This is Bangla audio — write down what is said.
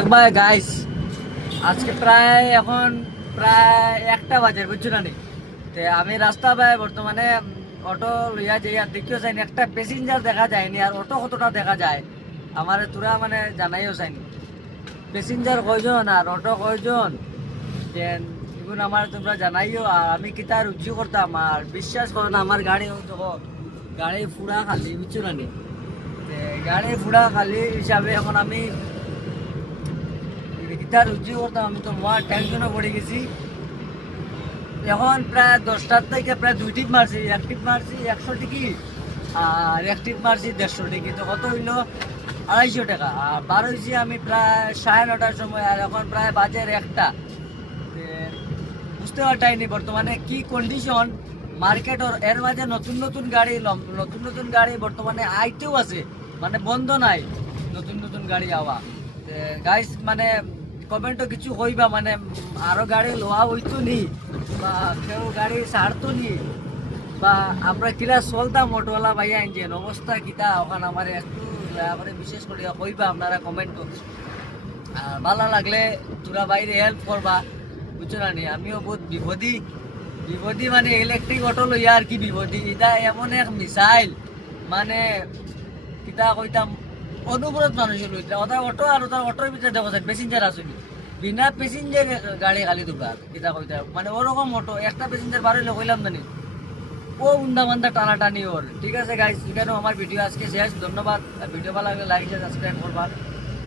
একবার গাইস আজকে প্রায় এখন প্রায় 1টা বাজে বুঝছো না নি আমি রাস্তা পাই বর্তমানে অটো লইয়া যাই আর দেখিও যাইনি একটা প্যাসেঞ্জার দেখা যায়নি আর অটো কতটা দেখা যায় আমার তোরা মানে জানাইও যায়নি প্যাসেঞ্জার কয়জন আর অটো কয়জন যে এগুলো আমার তোমরা জানাইও আর আমি কিতা রুচি করতাম আর বিশ্বাস করো না আমার গাড়ি গাড়ি ফুড়া খালি বুঝছো না নি গাড়ি ফুড়া খালি হিসাবে এখন আমি গিটার রুচি করতাম আমি তো মহা টেনশনে পড়ে গেছি এখন প্রায় 10টার থেকে প্রায় 2 টিপ মারছি 1 টিপ মারছি 100 টিকিট আর 1 টিপ মারছি 150 টিকিট তো কত হইলো 250 টাকা আর বার হয়েছি আমি প্রায় 9:30টার সময় আর এখন প্রায় বাজে 1টা বুঝতে পারটাইনি বর্তমানে কি কন্ডিশন মার্কেট এর মাঝে নতুন নতুন গাড়ি বর্তমানে আইতেও আছে মানে বন্ধ নাই নতুন নতুন গাড়ি আওয়া গাইস মানে কমেন্টও কিছু কইবা মানে আরো গাড়ি লোয়া হইতো নি বা কেউ গাড়ি ছাড়তো নি বা আমরা কিরা চলতাম অটোওয়ালা ভাইয়া ইঞ্জিন অবস্থা কিতা ওখানে আমার একটু দয়া করে বিশেষ করে কইবা আপনারা কমেন্ট আর ভালো লাগলে তোরা বাইরে হেল্প করবা বুঝছো না নি আমিও বহুত বিপদী মানে ইলেকট্রিক অটো লইয়া আর কি বিপদী এটা এমন এক মিসাইল মানে কিতা কইতাম অনুব্রত মানুষের লইতে ওটা অটো আর ওটার অটোর ভিতরে দেখো প্যাসেঞ্জার আসেনি বিনা প্যাসেঞ্জার গাড়ি খালি দুবার কিতা কইতা মানে ওরকম অটো একটা প্যাসেঞ্জার বার হইলে কইলাম জানি ও উন্দা বান্দা টানাটানি ওর ঠিক আছে গাইস এখানেও আমার ভিডিও আজকে শেষ ধন্যবাদ ভিডিও ভালো লাগলে লাইক সাবস্ক্রাইব করবা।